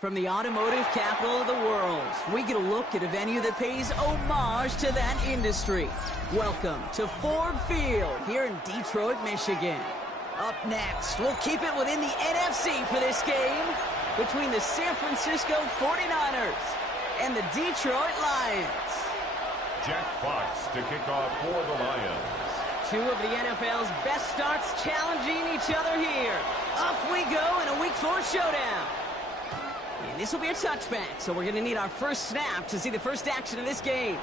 From the automotive capital of the world, we get a look at a venue that pays homage to that industry. Welcome to Ford Field here in Detroit, Michigan. Up next, we'll keep it within the NFC for this game between the San Francisco 49ers and the Detroit Lions. Jack Fox to kick off for the Lions. Two of the NFL's best starts challenging each other here. Off we go in a Week 4 showdown. And this will be a touchback, so we're going to need our first snap to see the first action of this game.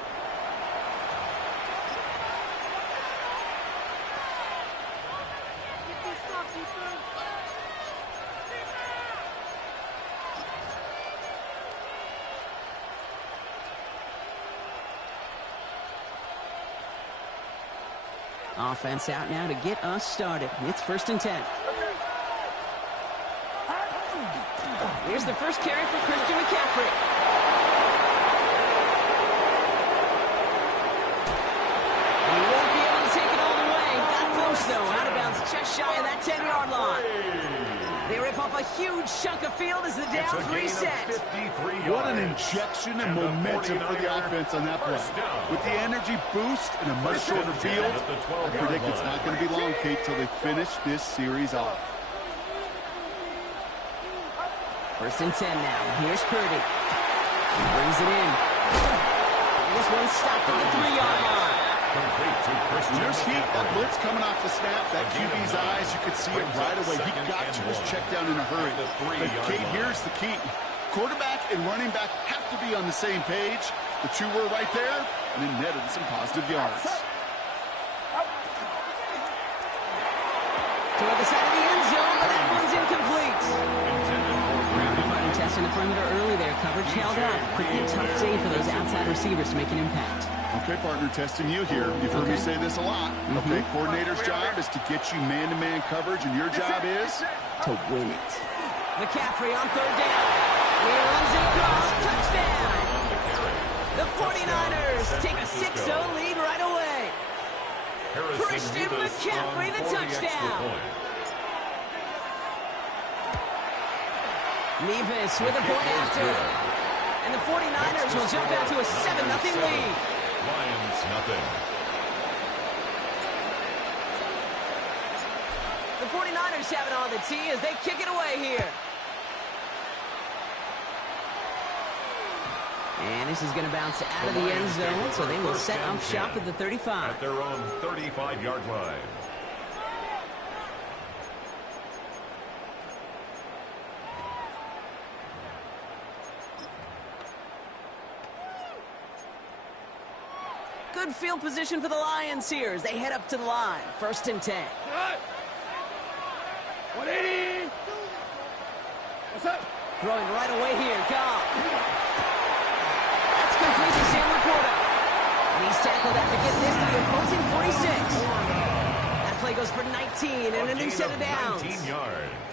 Offense out now to get us started. It's 1st and 10. Here's the first carry for Christian McCaffrey. He won't be able to take it all the way. Got close, though. Out of bounds, just shy of that 10-yard line. They rip off a huge chunk of field as the downs reset. What an injection and momentum for the offense on that play. With the energy boost and a much shorter field, I predict it's not going to be long, Kate, till they finish this series off. 1st and 10 now. Here's Purdy. He brings it in. And this one's stopped at the 3-yard line. There's heat. That blitz coming off the snap. That QB's eyes, you could see it right away. He got to his check down in a hurry. But, Kate, here's the key. Quarterback and running back have to be on the same page. The two were right there, and then netted some positive yards. Toward the side of the end zone, but that one's incomplete. Testing the perimeter early there. Coverage held up. Could be a tough day for those outside receivers to make an impact. Okay, partner, testing you here. You've heard me say this a lot. Okay, coordinator's job is to get you man-to-man coverage, and your job is to win it. McCaffrey on 3rd down. He runs it across. Touchdown! The 49ers take a 6-0 lead right away. Christian McCaffrey, the touchdown. Nevis with a point after. And the 49ers will jump out to a 7-0 lead. Lions nothing. The 49ers have it on the tee as they kick it away here. And this is going to bounce out of the end zone, so they will set up shop at the 35. At their own 35-yard line. Good field position for the Lions here as they head up to the line. 1st and 10. 180. What's up? Throwing right away here. Goff. That's complete to Sam Laporta. And he's tackled after getting this to the opposing 46. That play goes for 19 and a new set of downs.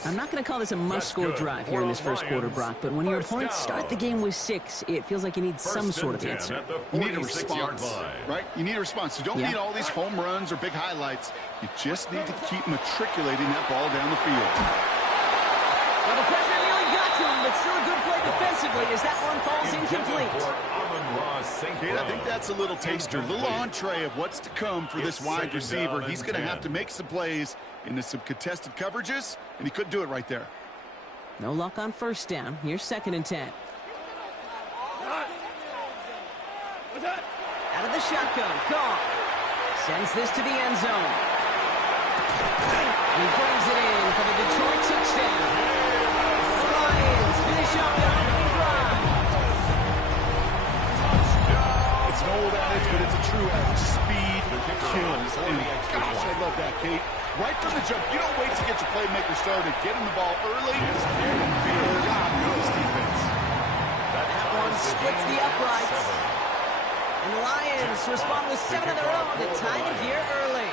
I'm not going to call this a must-score drive here in this first quarter, Brock, but when your opponents start the game with 6, it feels like you need some sort of answer. You need a response, right? You need a response. You don't need all these home runs or big highlights. You just need to keep matriculating that ball down the field. Well, the pressure nearly got to him, but still a good play defensively as that one falls incomplete. Kate, I think that's a little taster, a little entree of what's to come for this wide receiver. He's going to have to make some plays into some contested coverages, and he couldn't do it right there. No luck on 1st down. Here's 2nd and 10. Out of the shotgun, Goff sends this to the end zone. He brings it in for the Detroit touchdown. The Lions finish off their opening drive. It's an old adage, but it's a true adage. Speed kills. And gosh, I love that, Kate. Right from the jump, you don't wait to get your playmaker started. Get him the ball early. God knows defense. That one splits the uprights. And the Lions respond with 7 of their own to tie it here early.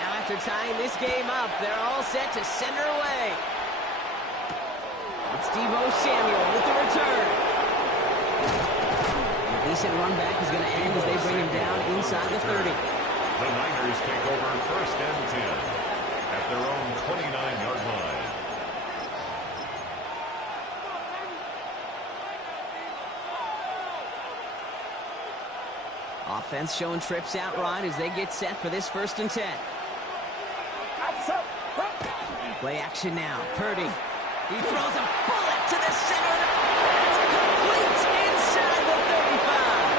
Now after tying this game up, they're all set to send her away. It's Deebo Samuel with the return. And a decent run back is going to end as they bring him down inside the 30. The Niners take over 1st and 10 at their own 29-yard line. Offense showing trips out right as they get set for this 1st and 10. Play action now. Purdy. He throws a bullet to the center. That's complete inside the 35.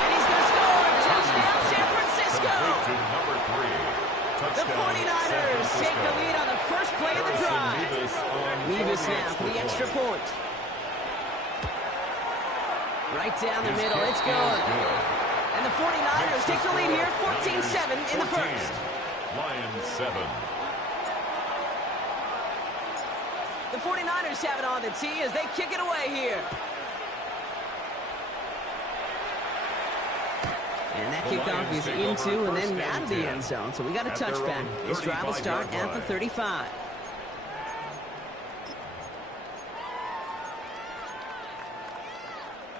And he's going to score. Touchdown, San Francisco. The 49ers take the lead on the first play of the drive. Nevis now for the extra point. Right down the middle. It's good. And the 49ers take the lead here, 14-7 in the first. Lions 7. The 49ers have it on the tee as they kick it away here. And that kickoff is into and then out of the end zone. So we got a touchback. This drive will start at the 35.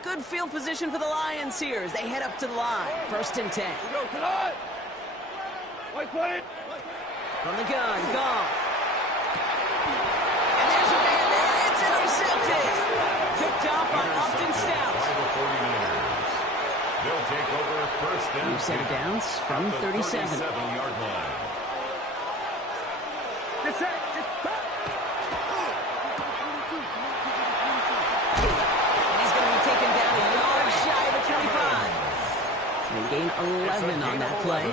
Good field position for the Lions here as they head up to the line. 1st and 10. From the gun, Goff. And there's a man there. It's intercepted. Picked off by Upton Stout. They'll take over 1st and 10. New set of downs from 37. 37-yard line. They gain 11 on that play.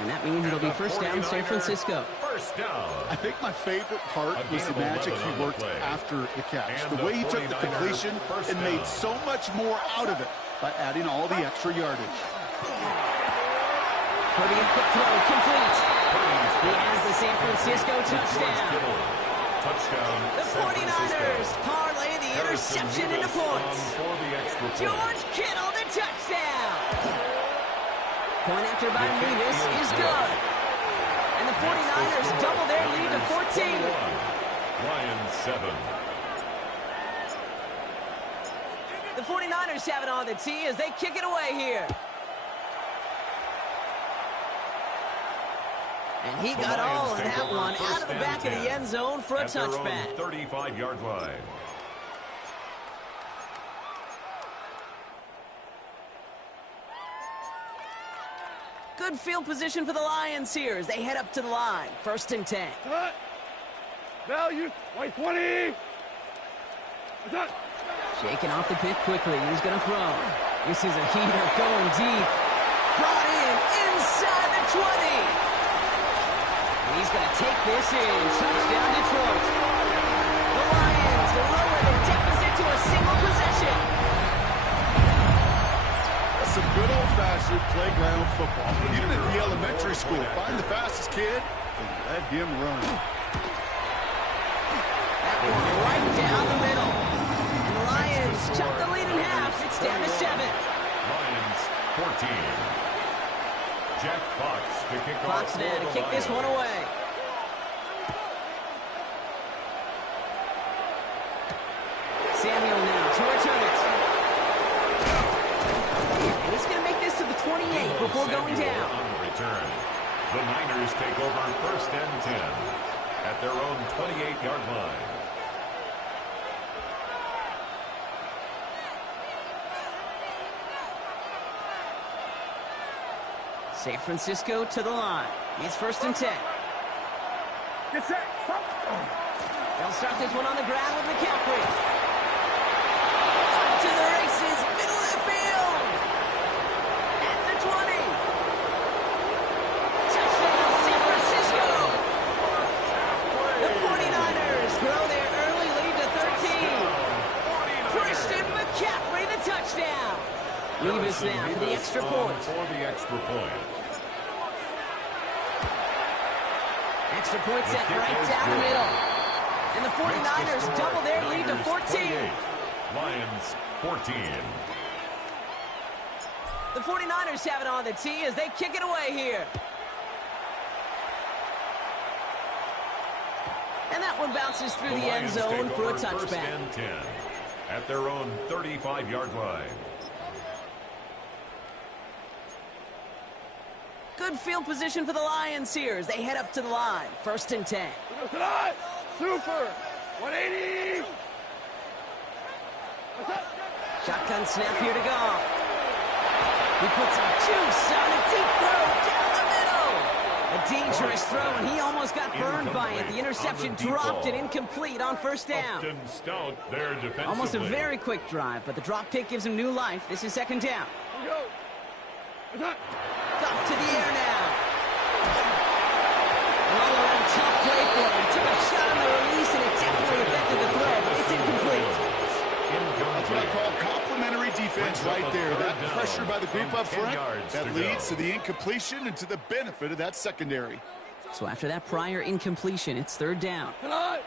And that means it'll be 1st down San Francisco. First down. I think my favorite part was the magic he worked after the catch. The way he took the completion and made so much more out of it by adding all the extra yardage. Putting a quick throw, complete. He has the San Francisco touchdown. The 49ers parlay the interception into points. George Kittle, the touchdown. Point after by Nevis is good. And the 49ers double their lead to 14. Lions 7. The 49ers have it on the tee as they kick it away here. And he got all of that one out of the back of the end zone for a touchback. 35-yard line. Good field position for the Lions here as they head up to the line. 1st and 10. Value, white 20. Shaking off the pit quickly. He's going to throw. This is a heater going deep. Brought in inside the 20. And he's going to take this in. Touchdown Detroit. The Lions lower the deficit to a single possession. That's some good old-fashioned playground football. Even at the elementary school, find the fastest kid and let him run. That one right down the middle. And the Lions chop the lead in half. It's down to 7. Lions 14. Jack Fox to kick off. Fox now to kick this one away. Samuel now to return it. And he's going to make this to the 28 before going down. On the return. The Niners take over 1st and 10 at their own 28-yard line. San Francisco to the line. It's 1st and 10. They'll start this one on the ground with McCaffrey. Off to the races, middle of the field. At the 20. Touchdown, San Francisco. The 49ers grow their early lead to 13. Christian McCaffrey, the touchdown. Nevis now for the extra point. For the extra point. Extra point set right down the middle. And the 49ers double their lead to 14. Lions 14. The 49ers have it on the tee as they kick it away here. And that one bounces through the end zone for a touchback. 1st and 10 at their own 35-yard line. Good field position for the Lions here as they head up to the line. 1st and 10. Super. 180. Shotgun snap here to go. He puts some juice on a deep throw down the middle. A dangerous throw, and he almost got burned by it. The interception dropped and incomplete on first down. Almost a very quick drive, but the drop kick gives him new life. This is second down. Up to the air now. An all-around tough play for him. Took a shot on the release, and it definitely affected the throw. It's incomplete. That's what I call complimentary defense right there. That pressure by the group up front, that leads to the incompletion and to the benefit of that secondary. So after that prior incompletion, it's third down. Like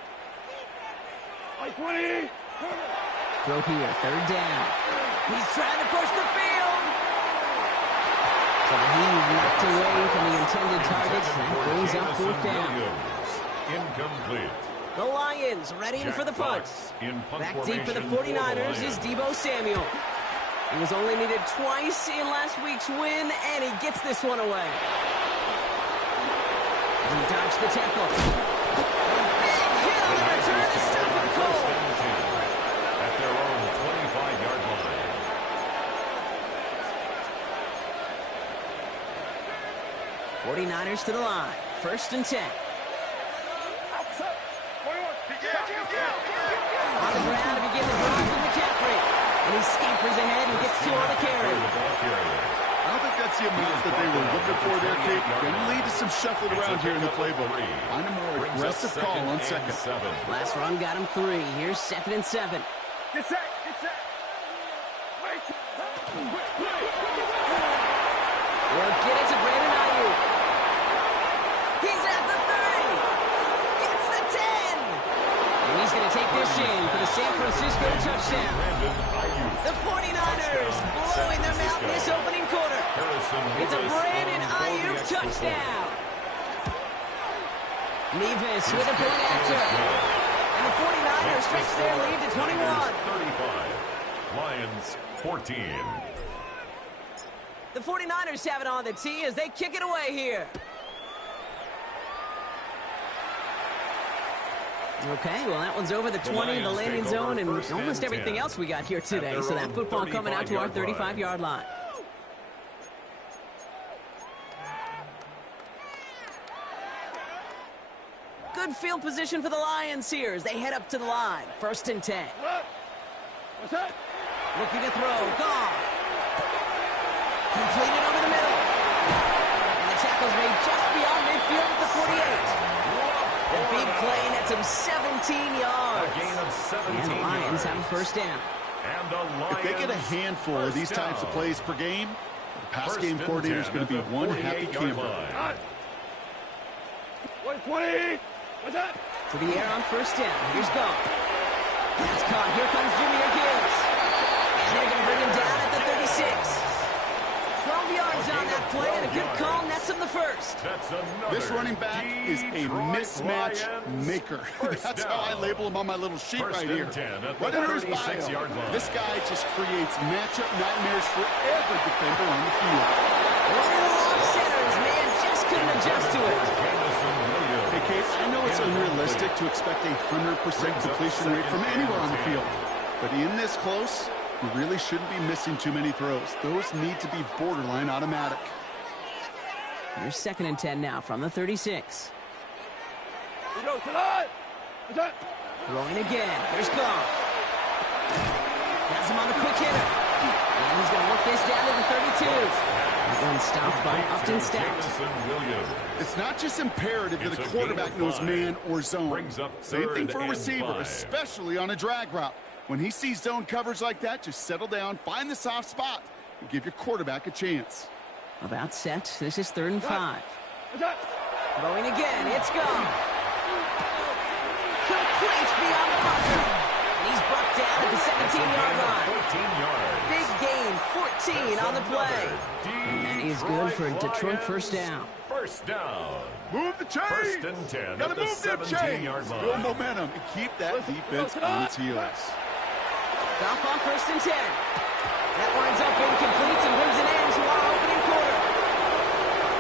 20. Throw here, third down. He's trying to push the field. So he's knocked away from the intended targets. That brings up fourth down. Incomplete. The Lions ready for the punt. Back deep for the 49ers is Deebo Samuel. He was only needed twice in last week's win, and he gets this one away. He dodged the tackle. A big hit on the return to stop him cold. At their own 25-yard line. '49ers to the line. First and 10. On the ground to begin the drive from McCaffrey. And he scampers ahead and gets two on the carry. I don't think that's the amount that they were looking for there, Kate. Going to lead to some shuffling around here in the playbook. Find a more aggressive call on second. Last run got him 3. Here's second and 7. Get set. Get set. Wait. They'll get it to Brandon Ayuk. He's at the 30. Gets the 10. And he's going to take this in for the San Francisco touchdown. The 49ers blowing them out in this opening quarter. It's a Brandon Ayuk touchdown. Nevis with a point after. And the 49ers stretch their lead to 21. 35. Lions 14. The 49ers have it on the tee as they kick it away here. Okay, well, that one's over the 20, the landing zone, and almost everything else we got here today. So that football coming out to our 35-yard line. Good field position for the Lions here as they head up to the line. First and 10. What's that? Looking to throw. Gone. Completed over the middle. And the tackle's made just beyond midfield at the 48. The big play nets him 17 yards. A gain of 17 and the Lions have a first down. And the Lions if they get a handful of these types of plays per game, the pass game coordinator is going to be one happy camper. 120. What's that? To the air on first down. Here's Goff. That's caught. Here comes Jahmyr Gibbs. And they're going to bring him down at the 36. 12 yards on that play, and a good call nets him the first. This running back is a mismatch maker. That's how I label him on my little sheet right here. Right under his bio, this guy just creates matchup nightmares for every defender on the field. One of the off centers, man, just couldn't adjust to it. Hey, Kate, I know it's unrealistic to expect a 100% completion rate from anywhere on the field. But in this close, you really shouldn't be missing too many throws. Those need to be borderline automatic. Here's second and 10 now from the 36. We go tonight. What's that? Throwing again. Here's Goff. Has him on the quick hitter. And he's going to work this down to the 32. That one stopped by Upton Stout. It's not just imperative that a quarterback knows man or zone. Same thing for a receiver, especially on a drag route. When he sees zone coverage like that, just settle down, find the soft spot, and give your quarterback a chance. About set. This is third and 5. What's that? Throwing again. It's gone. Complete beyond the marker. And he's brought down at the 17-yard line. 14 yards. Big gain, 14 on the play. And that is good for a Detroit first down. First down. Move the chains. First and 10 Gotta at the move them chains. 17-yard line. Build momentum and keep that defense on its heels. Goff on first and 10. That winds up incomplete and brings an end to our opening quarter.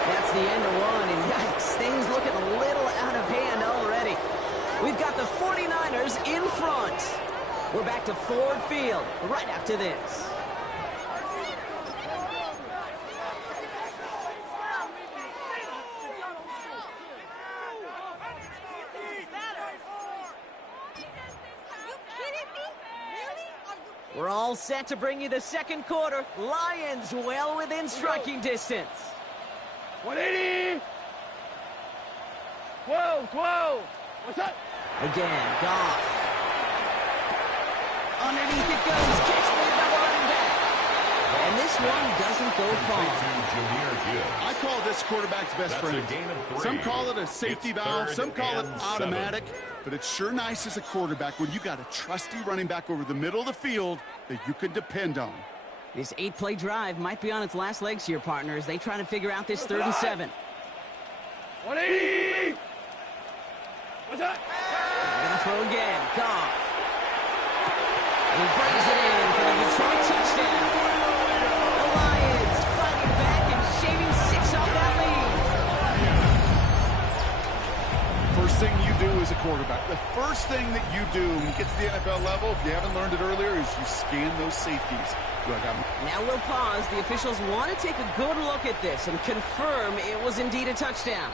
That's the end of one, and yikes, things looking a little out of hand already. We've got the 49ers in front. We're back to Ford Field right after this. set to bring you the second quarter. Lions well within striking distance. 180. 12. What's that? Again, Goff. Underneath it goes. Catch made by the running back. And this one doesn't go far. I call this quarterback's best friend. Some call it a safety valve. Some call it automatic. But it's sure nice as a quarterback when you got a trusty running back over the middle of the field that you can depend on. This 8-play drive might be on its last legs here, partner, as they try to figure out this 3rd and 7. 180. What's that? They're going to throw again. Goff. And he brings it in for the Detroit touchdown. The Lions fighting back and shaving 6 off that lead. First thing you do as a quarterback, the first thing that you do when you get to the NFL level, if you haven't learned it earlier, is you scan those safeties. Now we'll pause. The officials want to take a good look at this and confirm it was indeed a touchdown.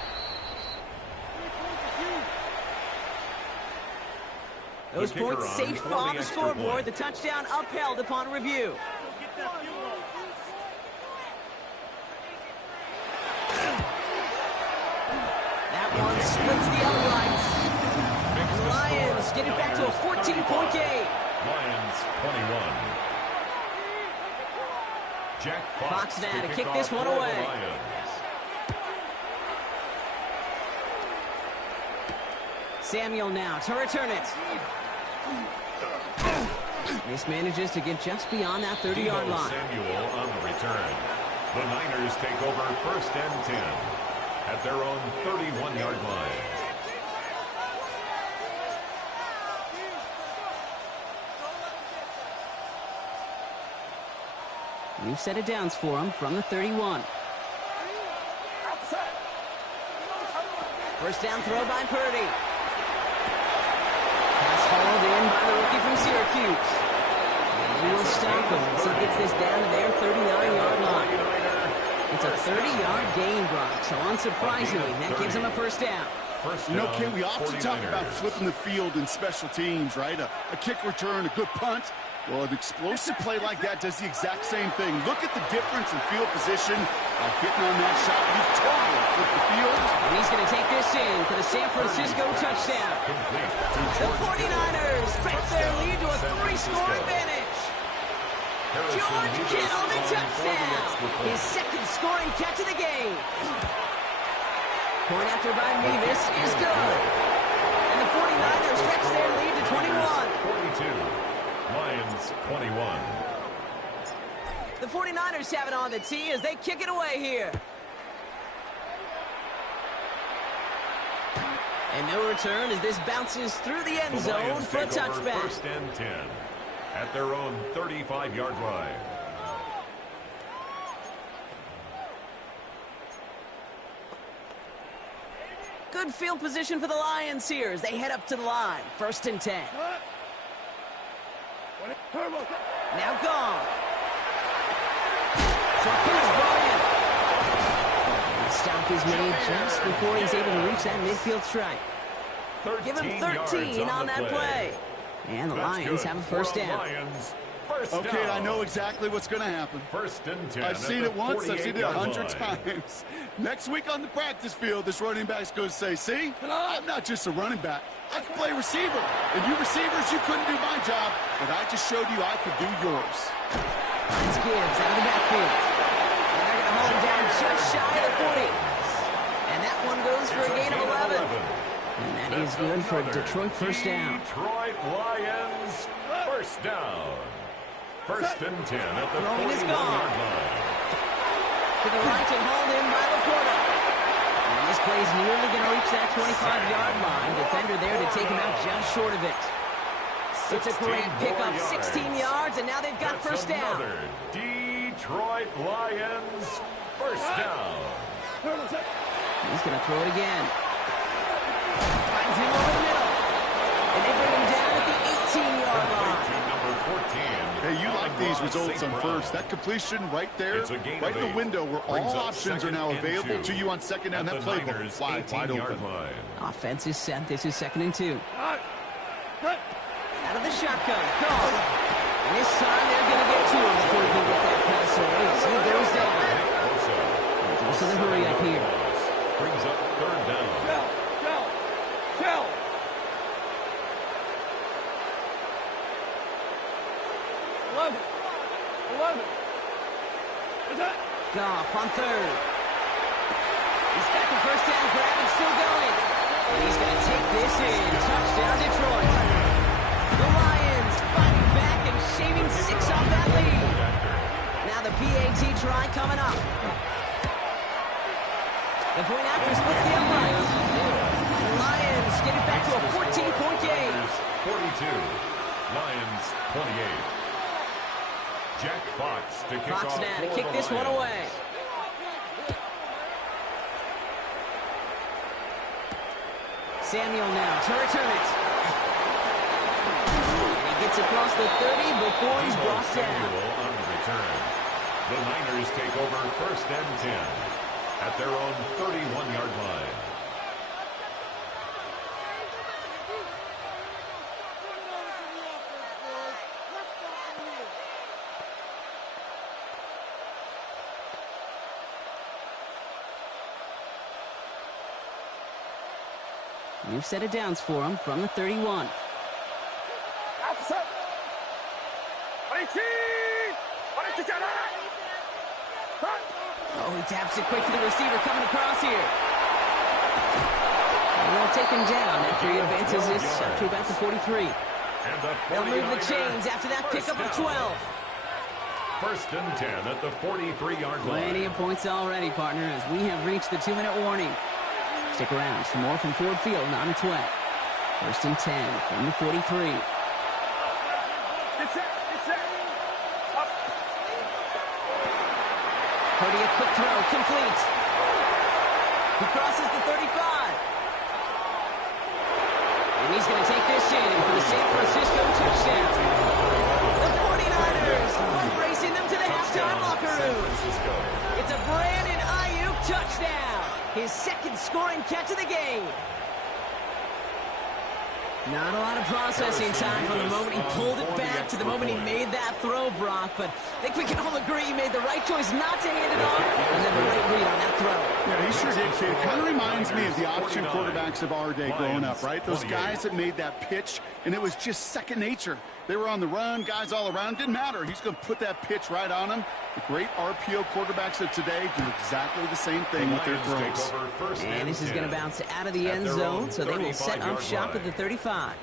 Those points safe on the scoreboard. The touchdown upheld upon review. That one splits the uprights. And the Lions get it back to a 14-point game. Lions 21. Jack Fox now to kick this one away. Samuel now to return it. Mismanages to get just beyond that 30-yard line. Samuel on the return. The Niners take over 1st and 10 at their own 31-yard line. New set of downs for him from the 31. First down throw by Purdy. Pass hauled in by the rookie from Syracuse. And he will stop him as he gets this down to their 39-yard line. It's a 30-yard gain, Brock, so unsurprisingly, that gives him a first down. You know, Ken, we often talk about flipping the field in special teams, right? A kick return, a good punt. Well, an explosive play like that does the exact same thing. Look at the difference in field position by hitting on that shot. You've totally flipped the field. And he's going to take this in for the San Francisco touchdown. The 49ers stretch their lead to a 3-score advantage. George Kittle, the touchdown. His 2nd scoring catch of the game. Point after by Mevis is good. And the 49ers stretch their lead to 21. 42. Lions 21. The 49ers have it on the tee as they kick it away here. And no return as this bounces through the end zone for a touchback. 1st and 10 at their own 35-yard line. Good field position for the Lions here as they head up to the line. 1st and 10. Now gone. So here's Bryant. The stop is made just before he's able to reach that midfield strike. Give him 13 on that play. And the Lions have a first down. Okay, I know exactly what's going to happen. 1st and 10. I've seen it once. I've seen it 100 times. Next week on the practice field, this running back's going to say, see, I'm not just a running back. I can play receiver. And you receivers, you couldn't do my job, but I just showed you I could do yours. Finds Gibbs out of the backfield. And they're going to hold him down just shy of the 40. And that one goes for a gain of 11. And that is good for a Detroit first down. Detroit Lions first down. 1st and 10 at the 41-yard line. To the right and hauled in by Laporta. And this play is nearly going to reach that 25-yard line. Defender there to take him out just short of it. It's a great pickup, 16 yards, and now they've got first down. Detroit Lions first down. He's going to throw it again. Finds him over the middle. And they bring him down at the 18-yard line. Hey, you like these results on first. That completion right there, right in the window where all options are now available to you on second down. That playbook is wide open. Offense is set. This is 2nd and 2. Out of the shotgun. Go. And this time they're going to get to him before he can get that pass away. So he goes down. Also the hurry up here. Brings up third down. Shell. 11. Goff on third. He's got the first down grab and still going. And he's going to take this in. Touchdown, Detroit. The Lions fighting back and shaving 6 off that lead. Now the PAT try coming up. The point after splits the uprights. And the Lions get it back to a 14-point game. 42. Lions 28. Jack Fox to kick off now to kick this one away. Samuel now to return it. And he gets across the 30 before he's brought down. On the return. The Niners take over first and 10 at their own 31-yard line. New set of downs for him from the 31. Oh, he taps it quick to the receiver coming across here. And they'll take him down after he advances this up to about the 43. They'll move the chains after that pickup of 12. First and 10 at the 43-yard line. Plenty of points already, partner, as we have reached the 2-minute warning. Stick around for more from Ford Field on its way. First and 10 from the 43. Purdy, a quick throw, complete. He crosses the 35. And he's going to take this in for the San Francisco touchdown. The 49ers racing them to the halftime locker room. It's a Brandon Ayuk touchdown. His second scoring catch of the game. Not a lot of processing time from the moment he pulled it back to the moment he made that throw, Brock. But I think we can all agree he made the right choice not to hand it off, and then the right read on that throw. Yeah, he sure did, kid. Kind of reminds me of the option quarterbacks of our day growing up, right? Those guys that made that pitch, and it was just second nature. They were on the run, guys all around. Didn't matter. He's going to put that pitch right on them. The great RPO quarterbacks of today do exactly the same thing with their throws. And this is going to bounce out of the end zone, so they will set up shop at the 35.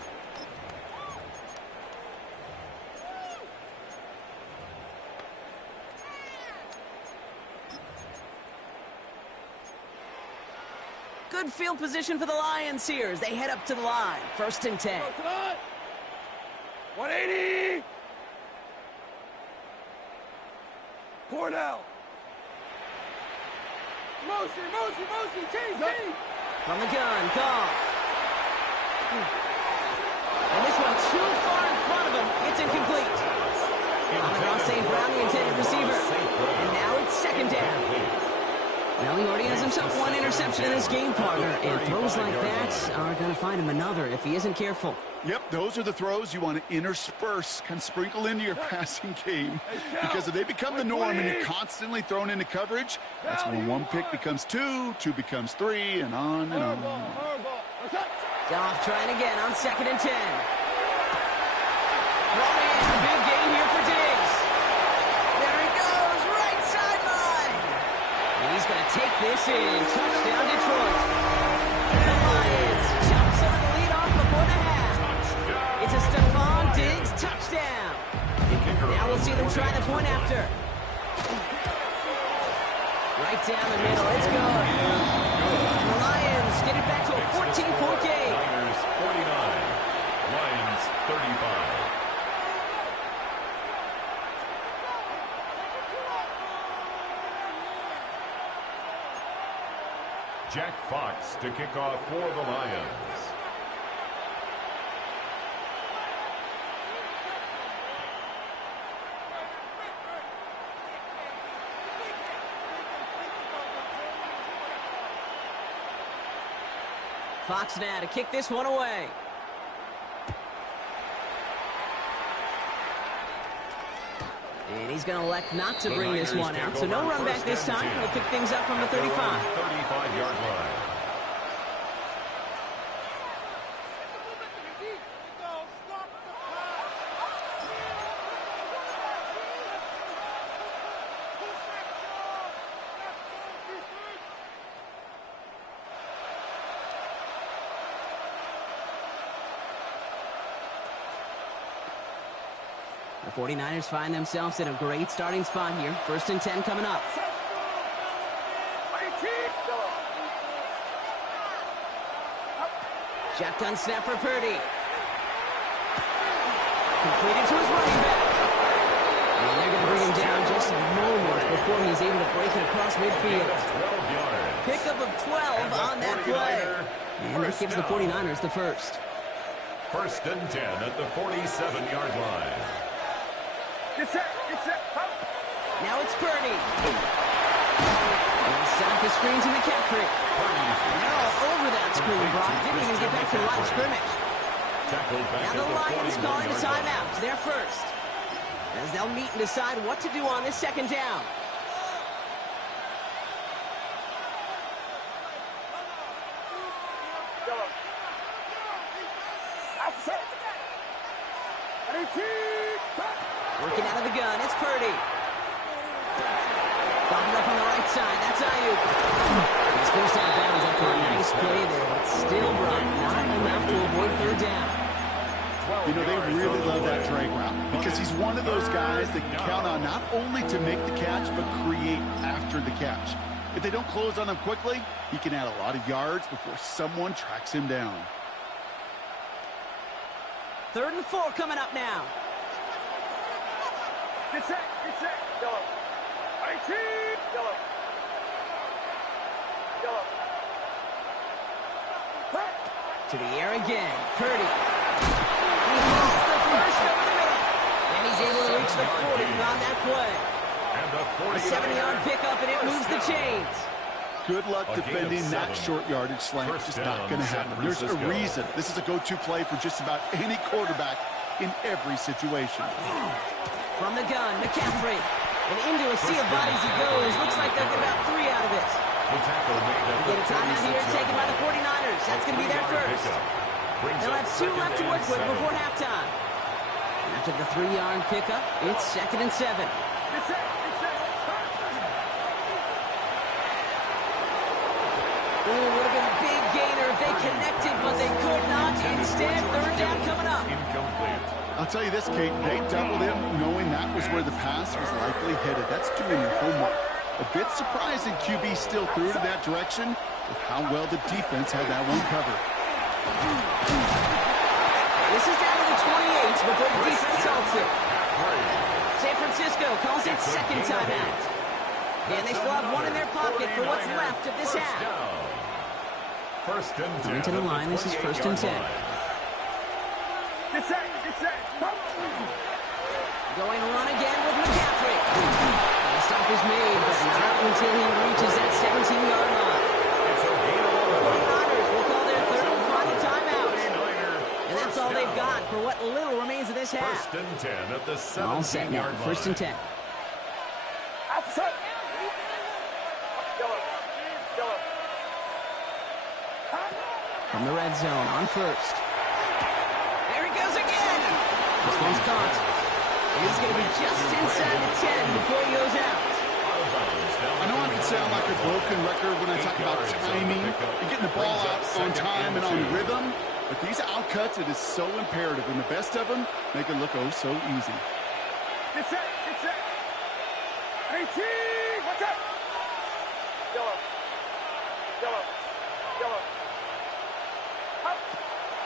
Good field position for the Lions here as they head up to the line. First and 10. 180. Cornell. Motion, change. From the gun, Goff. And this one too far in front of him. It's incomplete. Amon-Ra St. Brown, the intended receiver. And now it's second down. Well, he already has himself one interception in this game, partner, and throws like that are going to find him another if he isn't careful. Yep, those are the throws you want to intersperse, kind of sprinkle into your passing game, because if they become the norm and you're constantly thrown into coverage, that's when one pick becomes two becomes three, and on and on. Goff trying again on second and 10. Brought in, big gain here for Diggs. There he goes, right sideline. And he's going to take this in. Touchdown, Detroit. And the Lions jump some of the lead off before the half. It's a Stephon Diggs touchdown. Now we'll see them try the point after. Right down the middle, it's good. And the Lions get it back to a 14-point game. Niners 49, Lions 35. Jack Fox to kick off for the Lions. Fox now to kick this one away. And he's going to elect not to bring this one out. So no run back this time. He'll pick things up from the 35. 35-yard line. The 49ers find themselves in a great starting spot here. 1st and 10 coming up. Shotgun snap for Purdy. Completed to his running back. And they're going to bring him down just a moment before he's able to break it across midfield. Pickup of 12 on that play. And that gives the 49ers the first. 1st and 10 at the 47-yard line. Get set, Now it's Purdy. He'll set up the screen to McCaffrey. And they're all over that screen, Brock. Didn't even get back to the line of scrimmage. Now the Lions calling a timeout. They're first. As they'll meet and decide what to do on this 2nd down. Working out of the gun, it's Purdy. Bobbled up on the right side, that's Ayuk. He's forced out of bounds after a nice play there, but still, Brock, not enough to avoid 3rd down. You know, they really love that drag route because he's one of those guys that can count on not only to make the catch, but create after the catch. If they don't close on him quickly, he can add a lot of yards before someone tracks him down. 3rd and 4 coming up now. get set, go. To the air again, Purdy. He hits the first over the middle. And he's able to reach the 40 on that play. A 70-yard pickup, and it moves the chains. Good luck defending that short yardage slant. Just not going to happen. There's a reason. This is a go-to play for just about any quarterback in every situation. From the gun, McCaffrey. And into a sea of bodies he goes. Looks like they'll get about 3 out of it. They get a timeout here taken by the 49ers. That's going to be their first. They'll have 2 left to work with before halftime. After the 3-yard pickup, it's 2nd and 7. Ooh, would have been a big gainer if they connected, but they could not. Instead, 3rd down coming up. Incomplete. I'll tell you this, Kate, they doubled him knowing that was where the pass was likely headed. That's doing your homework. A bit surprising QB still threw it in that direction with how well the defense had that one covered. This is down to the 28 before the defense halts it. San Francisco calls it 2nd timeout. And they still have 1 in their pocket for what's left of this half. 1st and 10. Coming to the line, this is 1st and 10. Get set, Going to run again with McCaffrey. The stop is made, but not until he reaches that 17-yard line. The 49ers will call their 3rd and final timeout. And that's all they've got for what little remains of this half. 1st and 10 at the 17-yard line. All set now, 1st and 10. From the red zone on 1st. There he goes again. This one's caught. And he's going to be just inside the 10 before he goes out. I know I can sound like a broken record when I talk about timing and getting the ball out on time and on rhythm, but these outcuts, it is so imperative, and the best of them make it look oh so easy. Get set. 18, what's up? Go.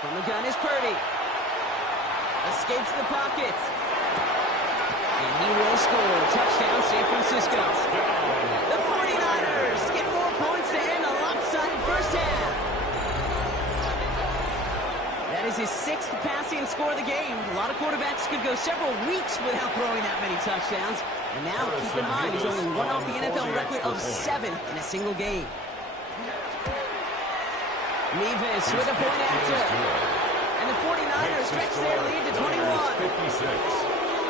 From the gun is Purdy. Escapes the pocket. And he will score. Touchdown, San Francisco. The 49ers get more points to end a lopsided first half. That is his 6th passing score of the game. A lot of quarterbacks could go several weeks without throwing that many touchdowns. And now, keep in mind, he's only 1 off the NFL record of 7 in a single game. Nevis with a point after. And the 49ers stretch their lead to 21.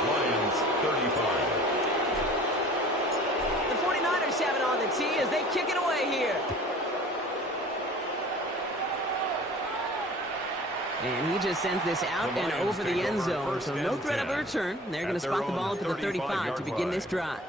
Lions 35. The 49ers have it on the tee as they kick it away here. And he just sends this out and over the end zone, so no threat of a return. They're going to spot the ball at the 35 to begin this drive.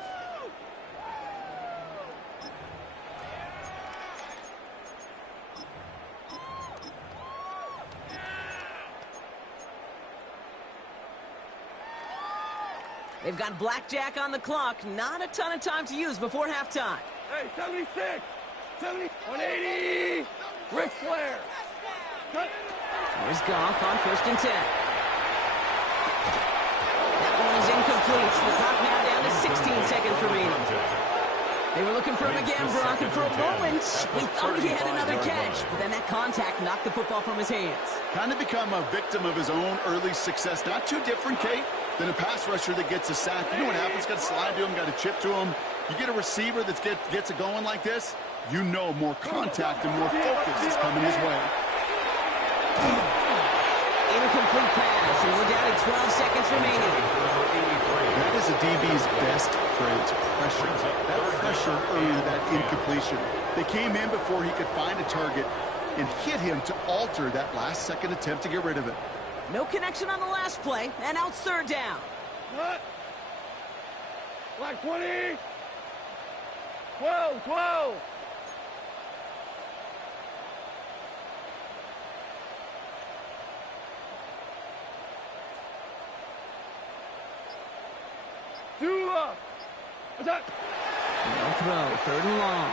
They've got blackjack on the clock. Not a ton of time to use before halftime. Hey, 76, 70, 180, Ric Flair. Cut. Here's Goff on 1st and 10. That one is incomplete. The clock now down to 16 seconds remaining. They were looking for him again, Brock, and for a moment, we thought he had another catch. But then that contact knocked the football from his hands. Kind of become a victim of his own early success. Not too different, Kate, than a pass rusher that gets a sack. You know what happens? Got to slide to him, got to chip to him. You get a receiver that gets it going like this, you know more contact and more focus is coming his way. Incomplete pass, and we're down to 12 seconds remaining. That is a DB's best phrase, pressure. That pressure earned that incompletion. They came in before he could find a target and hit him to alter that last-second attempt to get rid of it. No connection on the last play, and out 3rd down. Cut. Black 20. 12, 12. Dula. Attack. No throw, 3rd and long.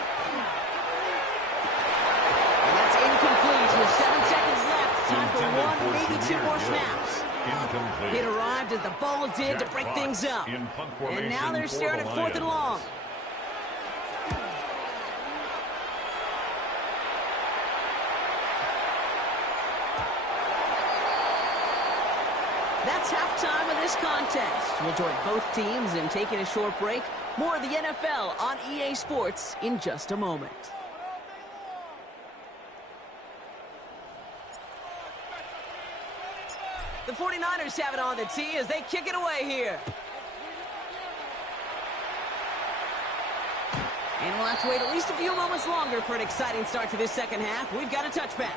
And that's incomplete with 7 seconds left. Time for one, maybe 2 more snaps. Incomplete. It arrived as the ball did to break things up. And now they're staring at 4th and long. That's halftime of this contest. We'll join both teams in taking a short break. More of the NFL on EA Sports in just a moment. The 49ers have it on the tee as they kick it away here. And we'll have to wait at least a few moments longer for an exciting start to this second half. We've got a touchback.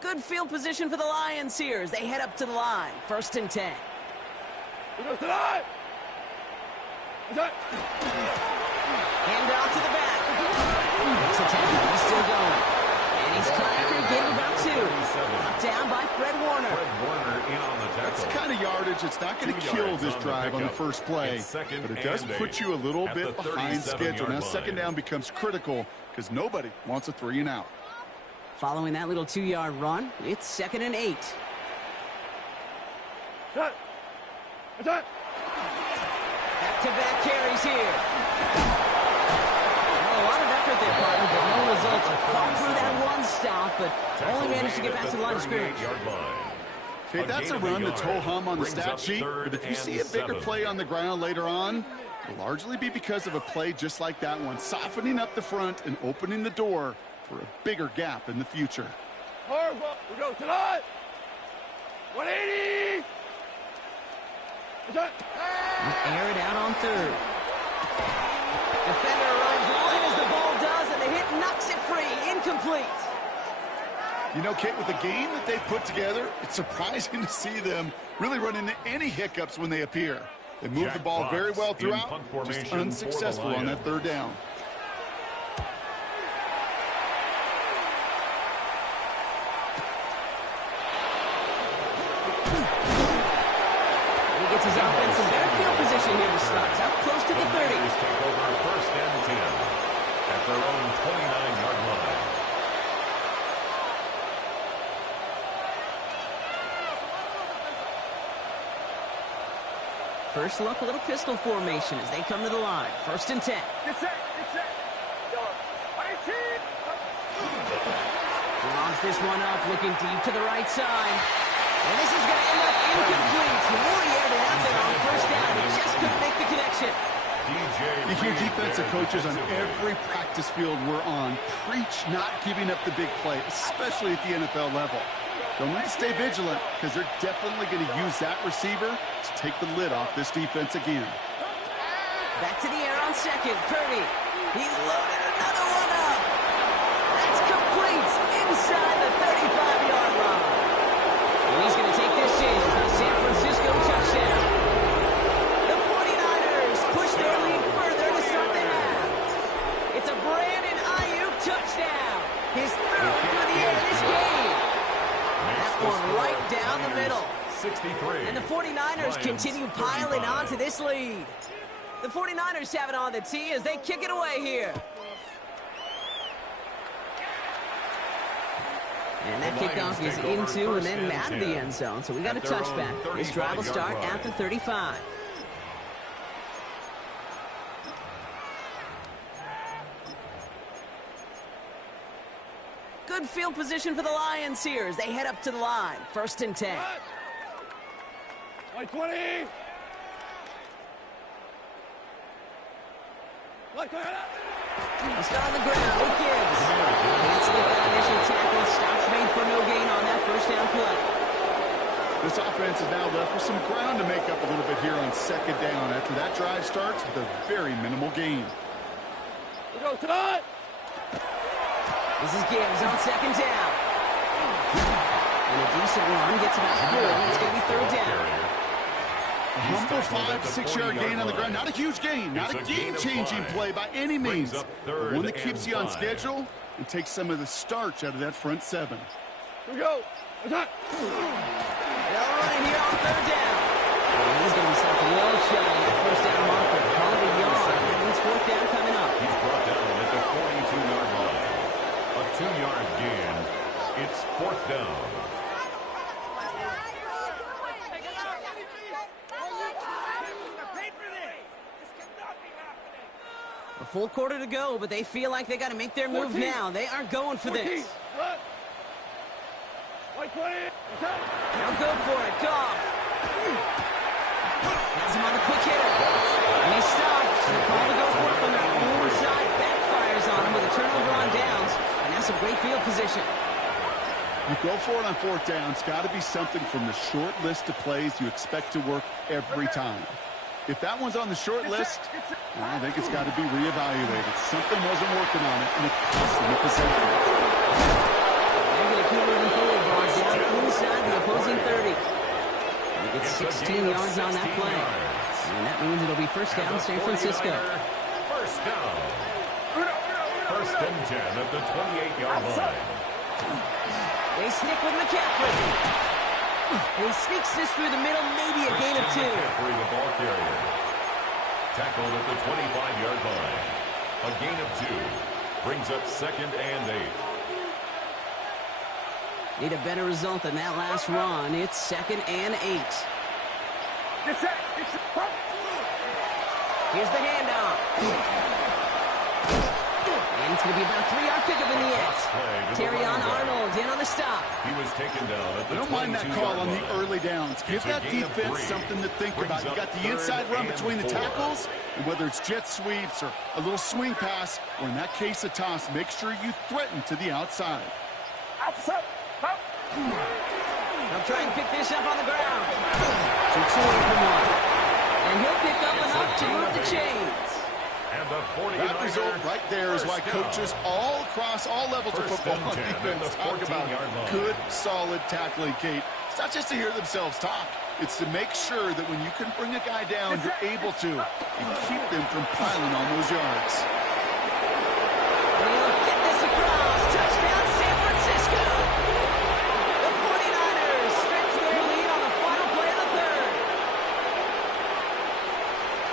Good field position for the Lions here as they head up to the line. 1st and 10. We go tonight. Attack. Hand off to the back. Next attack. He's still going. And he's caught after a gain of about 2. Knocked down by Fred Warner. That's the kind of yardage that's not going to kill this drive on the first play, but it does put you a little bit behind schedule. Now 2nd down becomes critical because nobody wants a 3 and out. Following that little 2-yard run, it's 2nd and 8. Cut. Attack. Back-to-back carries here. Well, a lot of effort there, partner, but no results. Fought through that one stop, but only managed to get back to the line of scrimmage. Okay, that's a run that's ho-hum on the stat sheet, but if you see a bigger play on the ground later on, it'll largely be because of a play just like that one, softening up the front and opening the door for a bigger gap in the future. Horrible. We go tonight. 180. Attack. Air it out on 3rd. Defender runs line as the ball does, and the hit knocks it free. Incomplete. You know, Kate, with the game that they've put together, it's surprising to see them really run into any hiccups when they appear. They move the ball very well throughout, just unsuccessful on that 3rd down. Gets his offense in better field position here to start. Up close to the 30. Take over 1st and 10 at their own 29-yard line. First look, a little pistol formation as they come to the line. 1st and 10. Get set. Get set. Go. 18. Lobs this one up, looking deep to the right side. And this is going to end up incomplete. He really aired it out there on 1st down. He just couldn't make the connection. You hear defensive coaches on every practice field we're on preach not giving up the big play, especially at the NFL level. They'll need to stay vigilant because they're definitely going to use that receiver to take the lid off this defense again. Back to the air on second. Purdy. He's loaded another one up. That's complete inside the 35-yard line. And he's going to take this in for the San Francisco touchdown. The 49ers push their lead further to start the half. It's a Brandon Ayuk touchdown. His third through the air this game. That one right down the middle. 63. And the 49ers continue piling on to this lead. The 49ers have it on the tee as they kick it away here. And that kickoff is into and then out of the end zone. So we got a touchback. This drive will start at the 35. Good field position for the Lions here as they head up to the line. 1st and 10. 20. It's on the ground. It gives. Can't slip that initial tackle. Stops made for no gain on that first down play. This offense is now left with some ground to make up a little bit here on 2nd down after that drive starts with a very minimal gain. We go tonight. This is Gibbs on 2nd down. And a decent run gets about 4. It's going to be 3rd down. A humble 5 to 6 yard gain on the ground. Not a huge gain. Not a game-changing play by any means. But one that keeps you on schedule and takes some of the starch out of that front 7. Here we go. Attack. They'll run it here on 3rd down. And he's going to be stopped well shy of that first down marker. Call it a yard. That means 4th down coming up. He's brought down at the 42-yard line. A 2-yard gain. It's 4th down. A full quarter to go, but they feel like they got to make their move now. They aren't going for this. Now go for it. Goff. Has him on the quick hitter. And he stops. The call to go for it from the own side backfires on him with a turnover on downs. And that's some great field position. You go for it on 4th down. It's got to be something from the short list of plays you expect to work every time. If that one's on the short list, I think it's got to be reevaluated. Something wasn't working on it, and it cost them the possession. They're going to keep moving forward, boys. Down inside the opposing 30. And he gets 16 yards on that play. And that means it'll be 1st down, San Francisco. 1st down. 1st and 10 at the 28-yard line. They stick with McCaffrey. And he sneaks this through the middle, maybe a gain of 2. McCaffrey, the ball carrier. Tackled at the 25-yard line. A gain of 2. Brings up 2nd and 8. Need a better result than that last run. It's 2nd and 8. Here's the handoff. And it's going to be about a 3-yard pickup in the end. Terrion Arnold in on the stop. He was taken down at the 22-yard line. I don't mind that call on the early downs. Give that defense something to think about. You got the inside run between the tackles, and whether it's jet sweeps or a little swing pass, or in that case a toss, make sure you threaten to the outside. They'll try and pick this up on the ground. Takes away from one. And he'll pick up enough to move the chains. And the 49ers. That result right there is why coaches all across all levels of football on defense talk about good, solid tackling, Kate. It's not just to hear themselves talk. It's to make sure that when you can bring a guy down, you're able to and keep them from piling on those yards. And he'll get this across. Touchdown, San Francisco. The 49ers stretch their lead on the final play of the 3rd.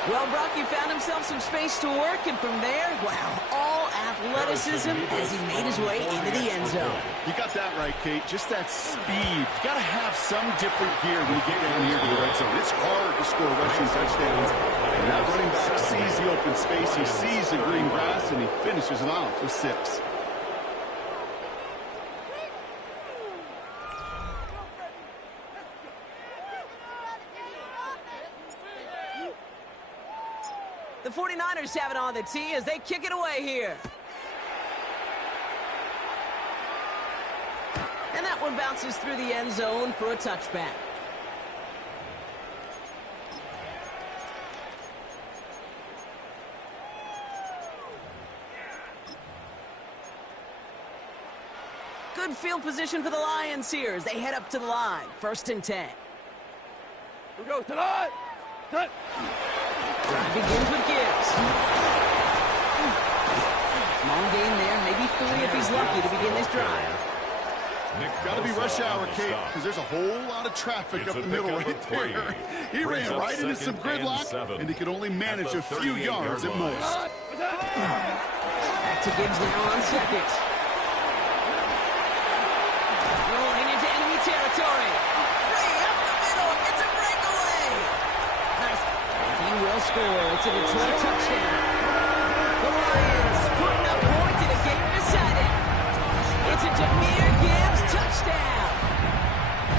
Well, Brock, he found himself some space to work, and from there, wow, all athleticism as he made his way into the end zone. You got that right, Kate. Just that speed. You got to have some different gear when you get down here to the red zone. It's hard to score rushing touchdowns. And that running back sees the open space, he sees the green grass, and he finishes it off with 6. The 49ers have it on the tee as they kick it away here. And that one bounces through the end zone for a touchback. Good field position for the Lions here as they head up to the line. 1st and 10. We go to the line. Set. Drive begins with Gibbs. Small gain there, maybe 3 if he's lucky to begin this drive. Got to be rush hour, Kate, because there's a whole lot of traffic up the middle right there. He ran right into some gridlock, and he could only manage a few yards at most. Back to Gibbs now on 2nd. Rolling into enemy territory. Free up the middle. It's a breakaway. Nice. He will score. It's a Detroit touchdown. The Lions putting up points in a game decided. It's a Jahmyr Gibbs touchdown.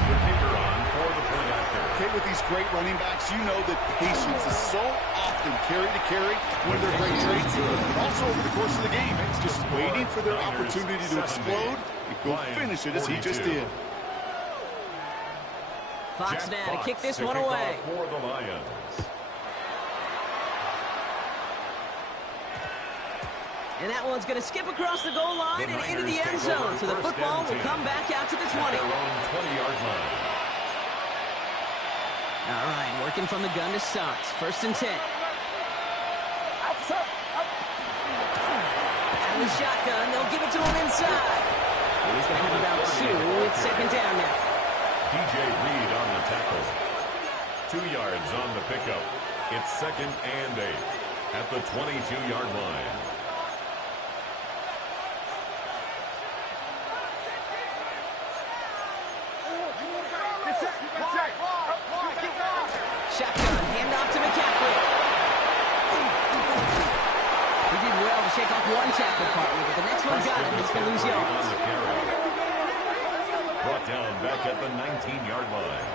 The kicker on for the point after. Okay, with these great running backs, you know that patience is so often carry to carry one of their great traits. Also over the course of the game, just waiting for their opportunity to explode and go finish it as he just did. Fox now to kick this one away. For the Lions. And that one's going to skip across the goal line and into the end zone. So the football will come back out to the 20. Their own 20-yard line. All right, working from the gun to start. 1st and 10. And the shotgun, they'll give it to him inside. He's going to have about 2. It's 2nd down now. DJ Reed on the tackle. 2 yards on the pickup. It's 2nd and 8 at the 22-yard line. Shotgun, handoff to McCaffrey. He did well to shake off one tackle partner, but the next one got him. He's going to lose yards. Brought down back at the 19-yard line.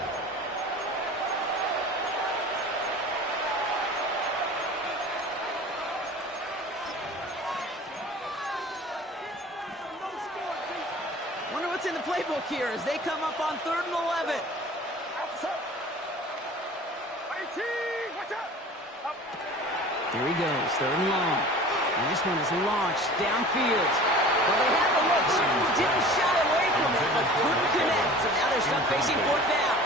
Wonder what's in the playbook here as they come up on 3rd and 11. Here he goes, 3rd and long. And this one is launched downfield. Well, they had the look, didn't shy away from it, but couldn't connect. And now they're stuck facing 4th down.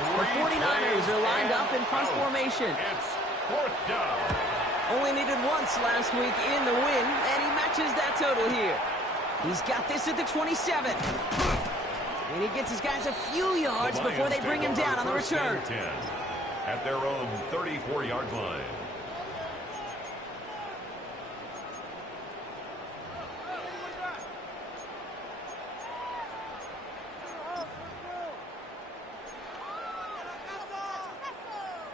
The 49ers are lined up in punt formation. It's 4th down. Only needed once last week in the win, and he matches that total here. He's got this at the 27. And he gets his guys a few yards before they bring him down on the return. 10 at their own 34-yard line.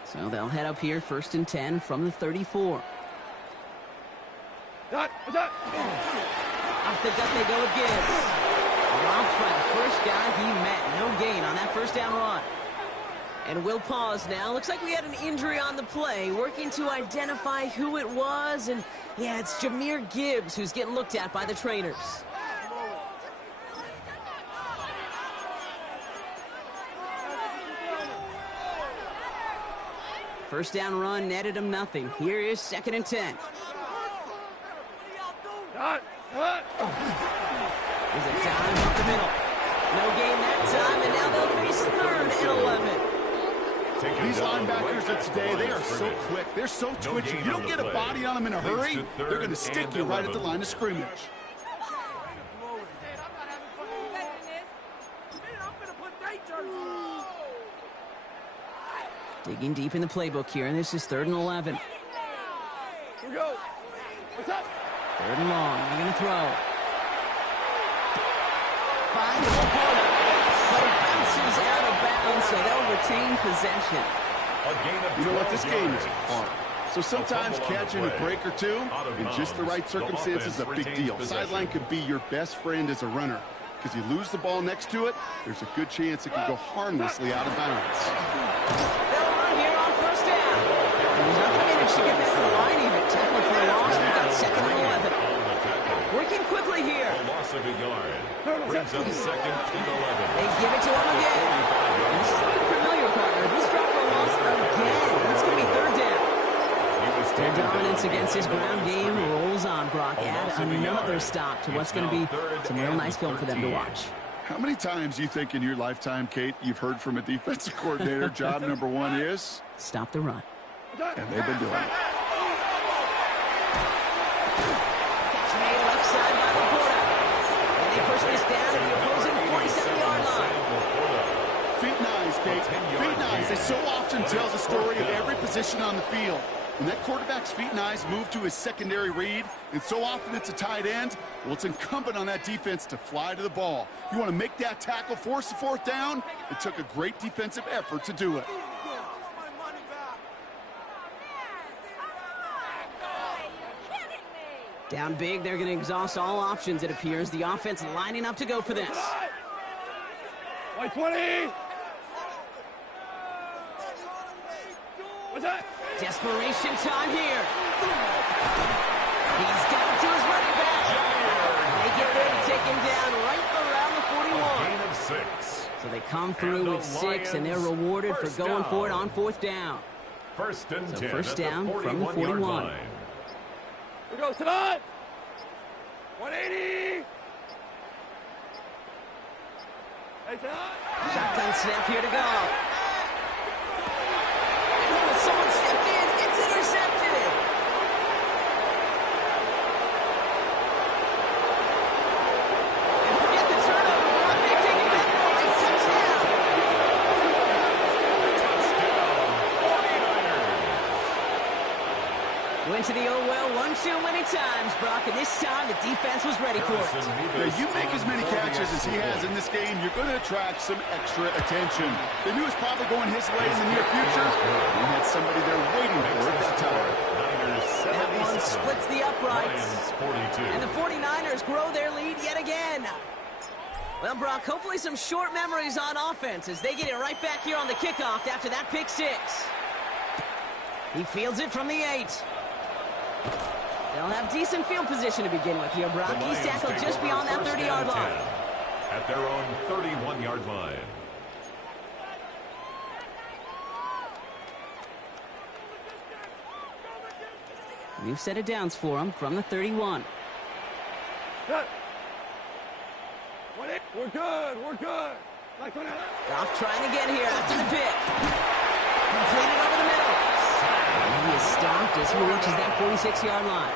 So they'll head up here 1st and 10 from the 34. Off the gut they go with Gibbs. Dropped by the first guy he met. No gain on that 1st down run. And we'll pause now. Looks like we had an injury on the play. Working to identify who it was. And yeah, it's Jahmyr Gibbs who's getting looked at by the trainers. First down run netted him nothing. Here is 2nd and 10. There's a dime up the middle. No gain that time, and now they'll face 3rd and 11. These linebackers of today, they are so quick. They're so twitchy. You don't get a body on them in a hurry, they're going to stick you right at the line of scrimmage. Digging deep in the playbook here, and this is 3rd and 11. Here we go. What's up? 3rd and long. They're going to throw. Finds the corner, but it bounces out of bounds, so they'll retain possession. You know what? This game is hard. So sometimes catching a break or two in just the right circumstances is a big deal. Sideline could be your best friend as a runner. Because you lose the ball next to it, there's a good chance it could go harmlessly out of bounds. They'll run here on 1st down. There's nothing in a managed to get back to the line even. Tackle for a loss. We've got second and 11. Working quickly here. A loss of a yard. Brings up second and 11. They give it to him again. And this is looking familiar, partner. He's dropped for a loss again. It's going to be third down. Their dominance against his ground game rolls on, Brock. Add another stop to what's going to be some real nice film for them to watch. How many times do you think in your lifetime, Kate, you've heard from a defensive coordinator, job number one is? Stop the run. And they've been doing it. Catch made left side by Laporta. And they push this down to the opposing 47-yard line. Feet nice, Kate. Feet nice. It so often tells a story of every position on the field. When that quarterback's feet and eyes move to his secondary read, and so often it's a tight end, well, it's incumbent on that defense to fly to the ball. You want to make that tackle, force the fourth down? It took a great defensive effort to do it. Down big, they're going to exhaust all options, it appears. The offense lining up to go for this. White 20. What's that? Desperation time here. He's got it to his running back. They get there to take him down right around the 41. Gain of 6. So they come through with 6, and they're rewarded for going for it on fourth down. First and 10 first down at the from the 41. line. Here goes tonight. 180. Hey, tonight. Shotgun snap here to go. Someone stepped in. It's intercepted. And forget the turnover. They take it back for a late touchdown. Went to the oh well one too many times, Brock, and this time the defense was ready for it. Now, you make as many catches as he has in this game, you're going to attract some extra attention. They knew it was probably going his way in the near future. He had somebody there waiting for it that time. That one splits the uprights. 42. And the 49ers grow their lead yet again. Well, Brock, hopefully some short memories on offense as they get it right back here on the kickoff after that pick 6. He fields it from the 8. They'll have decent field position to begin with here, Brock. He's tackled just beyond that 30-yard line. At their own 31-yard line. New set of downs for him from the 31. Cut. We're good. We're good. Goff trying to get here after the pick. Completed over the middle. And he is stopped as he reaches that 46-yard line.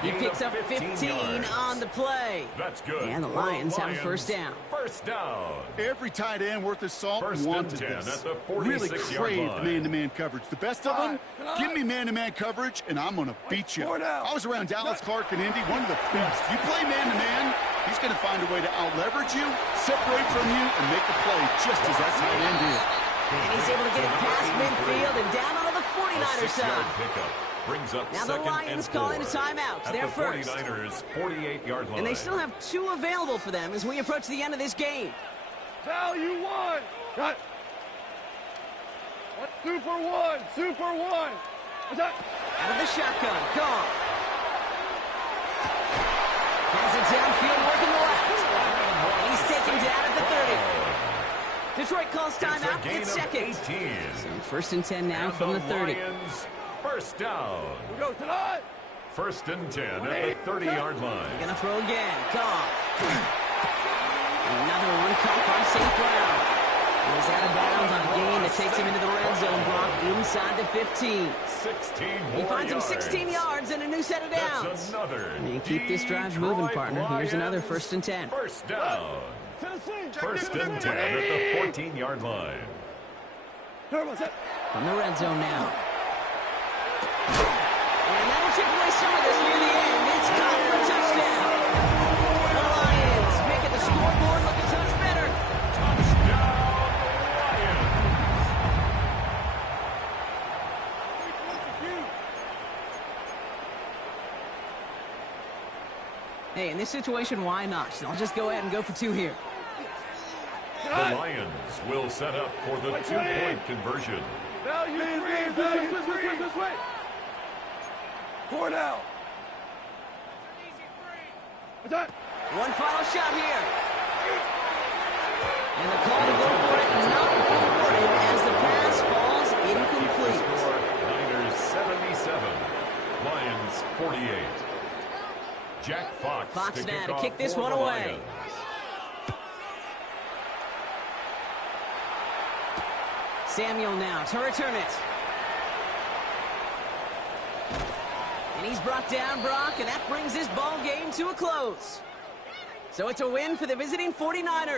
He picks up 15 on the play. That's good. And the Lions have a first down. First down. Every tight end worth his salt First wanted and 10 this. at the Really 46-yard craved line. man-to-man coverage. The best of them, give me man-to-man coverage, and I'm going to beat you. I was around Dallas Clark and Indy, one of the best. You play man-to-man, he's going to find a way to out-leverage you, separate from you, and make the play just as that tight end did. And he's able to get it past midfield and down onto the 49er side. Pickup brings up Now the Lions calling a timeout. They're first. 49ers 48-yard line. And they still have 2 available for them as we approach the end of this game. Tell you one. Cut. Super one. Super one. What's that? Out of the shotgun. Gone. Has it downfield working the left. And he's taken down at the 30. Detroit calls timeout. It's second. So first and 10 now and from the 30. Lions, first down. We go tonight. First and 10 at the 30-yard line. They're going to throw again. Goff. Another one caught by St. Brown. He's out of bounds on a gain that takes him into the red zone, Brock, inside the 15. 16 more He finds him yards. 16 yards and a new set of downs. That's another. And keep this drive moving, partner. Here's another first and 10. First down. First and 10 at the 14-yard line. From the red zone now. And that'll chip away some of this near the end. It's caught for a touchdown. The Lions making the scoreboard look a touch better. Touchdown, Lions. Hey, in this situation, why not? So I'll just go ahead and go for 2 here. The Lions will set up for the 2-point conversion. Value three. This way. 4 now. Attack. One final shot here. And the call to go for it not rewarded as the pass falls incomplete. Niners 77, Lions 48. Jack Fox now to kick this one away. Samuel now to return it. And he's brought down, Brock, and that brings this ball game to a close. So it's a win for the visiting 49ers.